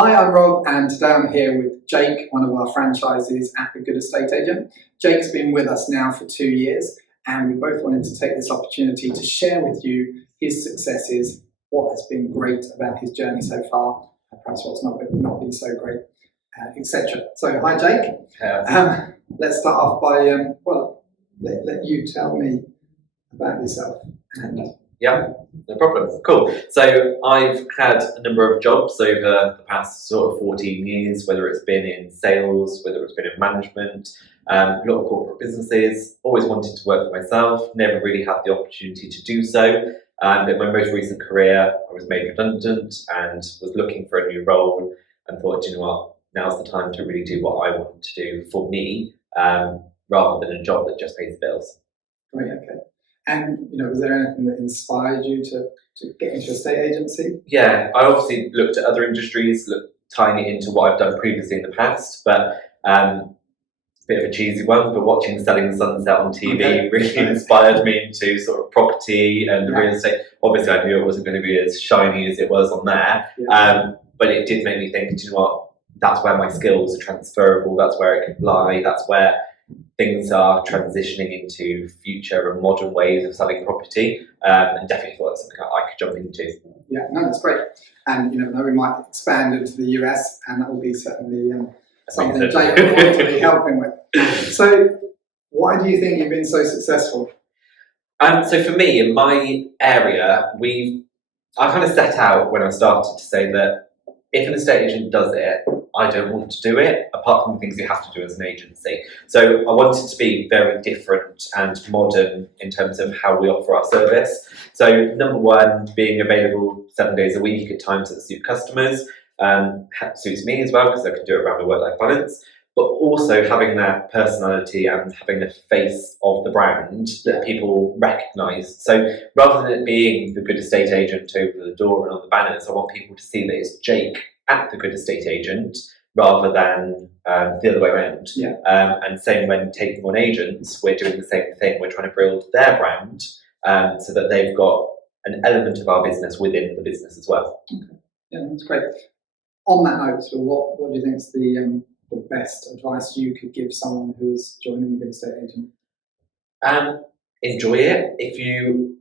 Hi, I'm Rob, and today I'm here with Jake, one of our franchisees at The Good Estate Agent. Jake's been with us now for 2 years, and we both wanted to take this opportunity to share with you his successes, what has been great about his journey so far, and perhaps what's not been so great, etc. So, hi, Jake. Let's start off by, let you tell me about yourself. Yeah, no problem. Cool. So I've had a number of jobs over the past sort of 14 years, whether it's been in sales, whether it's been in management, a lot of corporate businesses. Always wanted to work for myself, never really had the opportunity to do so. But in my most recent career, I was made redundant and was looking for a new role and thought, you know what, now's the time to really do what I want to do for me, rather than a job that just pays the bills. Great, okay. And, was there anything that inspired you to get into a estate agency? Yeah, I obviously looked at other industries, tying it into what I've done previously in the past, but a bit of a cheesy one, but watching Selling the Sunset on TV really inspired me into sort of property and real estate. Obviously, I knew it wasn't going to be as shiny as it was on there, but it did make me think, do you know what, that's where my skills are transferable, that's where it could lie, that's where things are transitioning into future and modern ways of selling property, and definitely thought that's something I could jump into. Yeah, no, that's great. And we might expand into the US, and that will be certainly something Jake will want to be helping with. So, why do you think you've been so successful? So for me, in my area, I kind of set out when I started to say that if an estate agent does it, I don't want to do it, apart from the things you have to do as an agency. So I wanted to be very different and modern in terms of how we offer our service. So number one, being available 7 days a week at times that suit customers, suits me as well because I can do it around my work-life balance, but also having that personality and having the face of the brand that people recognise. So rather than it being the Good Estate Agent over the door and on the banners, I want people to see that it's Jake at the Good Estate Agent rather than the other way around. Yeah. And same when taking on agents, we're doing the same thing. We're trying to build their brand so that they've got an element of our business within the business as well. Okay. Yeah, that's great. On that note, so what do you think is the best advice you could give someone who's joining the Good Estate Agent? Enjoy it. If you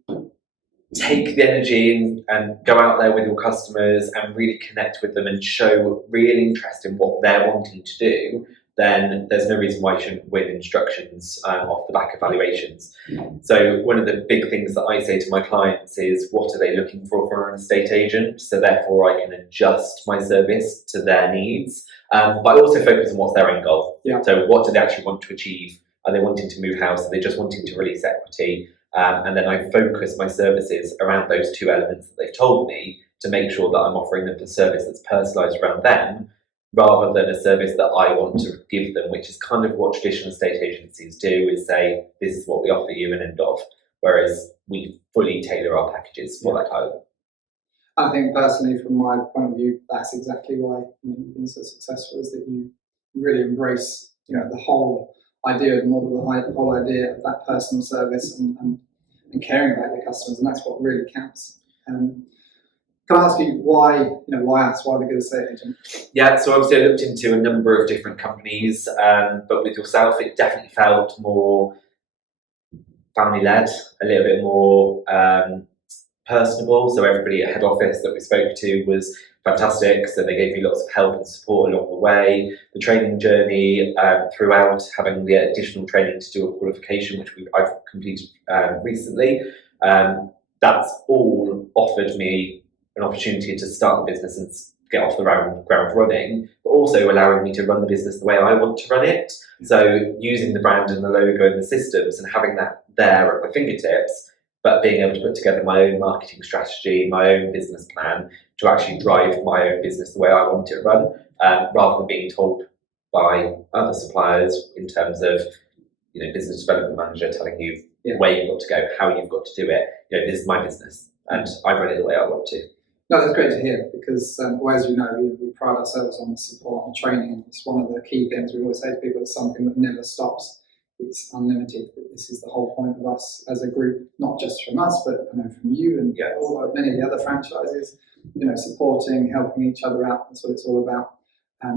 take the energy and go out there with your customers and really connect with them and show real interest in what they're wanting to do, then there's no reason why you shouldn't win instructions off the back of valuations. So one of the big things that I say to my clients is, what are they looking for from an estate agent? So therefore I can adjust my service to their needs, but I also focus on what's their end goal. Yeah. So what do they actually want to achieve? Are they wanting to move house? Are they just wanting to release equity? And then I focus my services around those two elements that they've told me to make sure that I'm offering them a service that's personalised around them, rather than a service that I want to give them, which is kind of what traditional estate agencies do, is say, this is what we offer you and end of, whereas we fully tailor our packages for that client. I think personally, from my point of view, that's exactly why you've been so successful, is that you really embrace the whole idea of the model, the whole idea of that personal service and caring about your customers, and that's what really counts. Can I ask you why the Good Estate Agent? Yeah, so obviously I looked into a number of different companies, but with yourself, it definitely felt more family-led, a little bit more personable. So everybody at head office that we spoke to was fantastic. So they gave me lots of help and support along the way. The training journey throughout, having the additional training to do a qualification, which I've completed recently, that's all offered me an opportunity to start the business and get off the ground running, but also allowing me to run the business the way I want to run it. So using the brand and the logo and the systems and having that there at my fingertips, but being able to put together my own marketing strategy, my own business plan to actually drive my own business the way I want it run, rather than being told by other suppliers in terms of business development manager telling you where you've got to go, how you've got to do it. This is my business and I run it the way I want to. No, that's great to hear, because as you know, we pride ourselves on the support and training. It's one of the key things we always say to people. It's something that never stops. it's unlimited. This is the whole point of us as a group, not just from us, but I know from you and many of the other franchises. Supporting, helping each other out. That's what it's all about.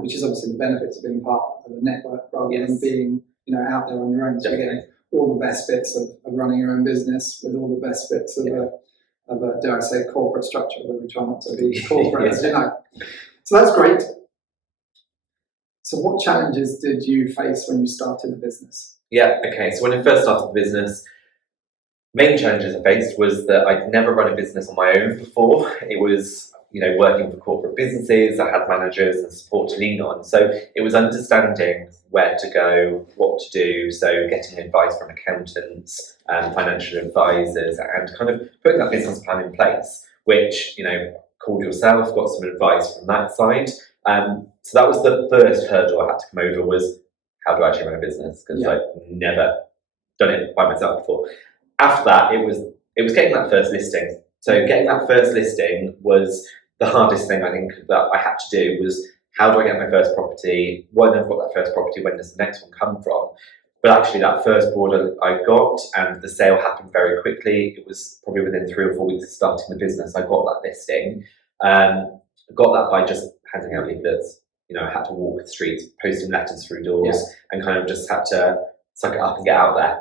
Which is obviously the benefits of being part of a network rather than being, out there on your own. So you're getting all the best bits of running your own business with all the best bits of a, dare I say, corporate structure, where we try not to be corporate, as you know. So that's great. So what challenges did you face when you started the business? Yeah, okay. So when I first started the business, main challenges I faced was that I'd never run a business on my own before. It was, working for corporate businesses. I had managers and support to lean on. So it was understanding where to go, what to do. So getting advice from accountants and financial advisors and kind of putting that business plan in place, which, called yourself, got some advice from that side. So that was the first hurdle I had to come over, was how do I actually run a business? Because I'd never done it by myself before. After that, it was getting that first listing. So getting that first listing was the hardest thing I think that I had to do. Was how do I get my first property? When I've got that first property, when does the next one come from? But actually that first board I got, and the sale happened very quickly. It was probably within 3 or 4 weeks of starting the business, I got that listing. Got that by just handing out leaflets. I had to walk the streets, posting letters through doors, and kind of just had to suck it up and get out there.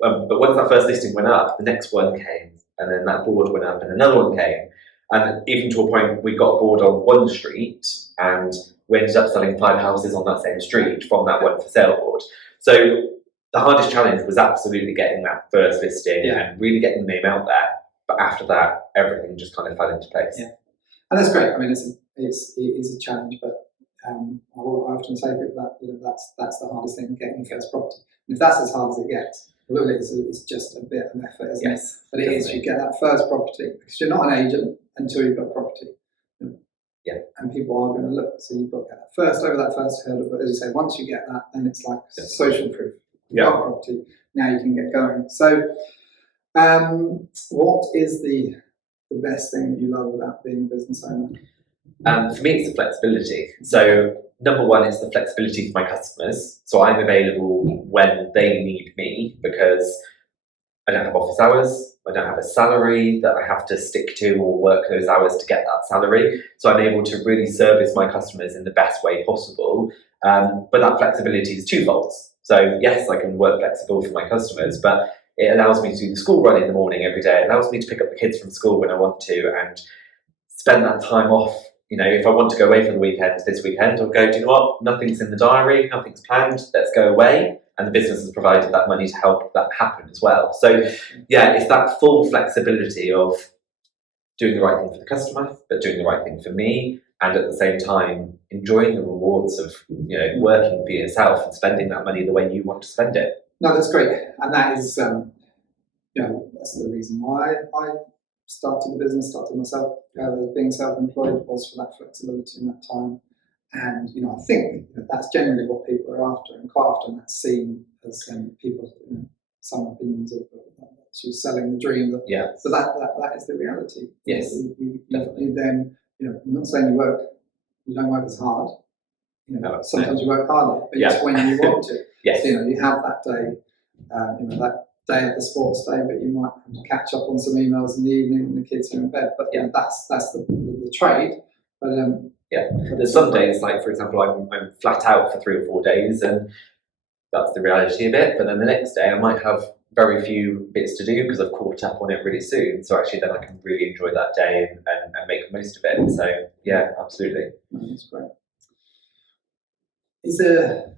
But once that first listing went up, the next one came, and then that board went up, and another one came. And even to a point, we got a board on one street, and we ended up selling 5 houses on that same street from that one for sale board. So the hardest challenge was absolutely getting that first listing and really getting the name out there. But after that, everything just kind of fell into place. Yeah. And that's great. I mean, it is a challenge, but I often say to people that that's the hardest thing, getting your first property. And if that's as hard as it gets, really, it's just a bit of effort, isn't it? But it is. You get that first property, because you're not an agent until you've got property. And people are going to look. So you've got to get that first, over that first hurdle. But as you say, once you get that, then it's like social proof. You've got property. Now you can get going. So, what is the best thing that you love about being a business owner? For me, it's the flexibility. So, number one is the flexibility for my customers. So I'm available when they need me, because I don't have office hours, I don't have a salary that I have to stick to or work those hours to get that salary. So I'm able to really service my customers in the best way possible. But that flexibility is twofold. So yes, I can work flexible for my customers, but it allows me to do the school run in the morning every day. It allows me to pick up the kids from school when I want to and spend that time off. If I want to go away for the weekend, this weekend, I'll go, do you know what? Nothing's in the diary, nothing's planned, let's go away. And the business has provided that money to help that happen as well. So yeah, it's that full flexibility of doing the right thing for the customer, but doing the right thing for me, and at the same time enjoying the rewards of working for yourself and spending that money the way you want to spend it. No, that's great, and that is that's the reason why I started the business, started myself being self-employed, was for that flexibility in that time. And I think that's generally what people are after, and quite often that's seen as people, some opinions of she's selling the dream. So that is the reality. Yes, you then I'm not saying you don't work as hard. Sometimes you work harder, but it's when you want to. Yes. You have that day, that day at the sports day, but you might have to catch up on some emails in the evening when the kids are in bed. But that's the trade. But there's some days, like for example, I'm flat out for 3 or 4 days, and that's the reality of it. But then the next day, I might have very few bits to do because I've caught up on it really soon. So actually, then I can really enjoy that day and make the most of it. So yeah, absolutely. That's great. Is there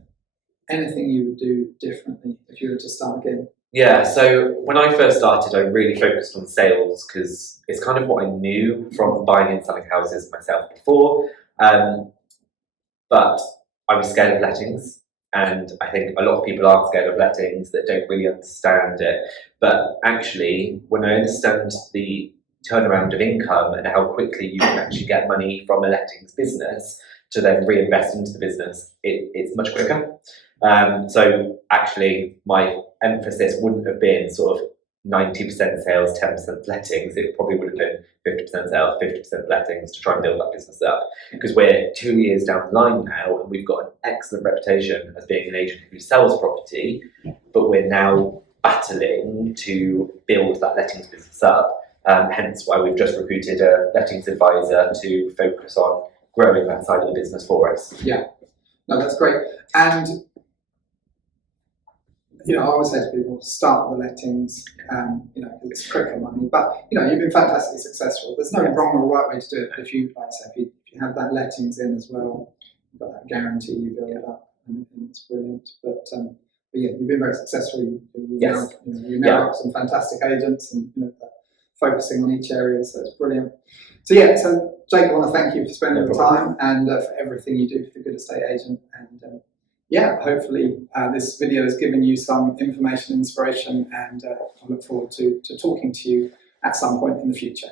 anything you would do differently if you were to start again? Yeah, so when I first started, I really focused on sales because it's kind of what I knew from buying and selling houses myself before. But I was scared of lettings, and I think a lot of people are scared of lettings that don't really understand it. But actually, when I understand the turnaround of income and how quickly you can actually get money from a lettings business to then reinvest into the business, it's much quicker. So actually, my emphasis wouldn't have been sort of 90% sales, 10% lettings, it probably would have been 50% sales, 50% lettings to try and build that business up. Because we're 2 years down the line now, and we've got an excellent reputation as being an agent who sells property, but we're now battling to build that lettings business up. Hence why we've just recruited a lettings advisor to focus on growing that side of the business for us. Yeah, no, that's great. And I always say to people, start with the lettings, because it's quicker money. But you've been fantastically successful. There's no wrong or right way to do it. But if you have that lettings in as well, you've got that guarantee, you build it up, and it's brilliant. But yeah, you've been very successful. You now have some fantastic agents, and focusing on each area, so it's brilliant. So yeah, so Jake, I want to thank you for spending the time and for everything you do for the Good Estate Agent. And yeah, hopefully this video has given you some information, inspiration, and I look forward to talking to you at some point in the future.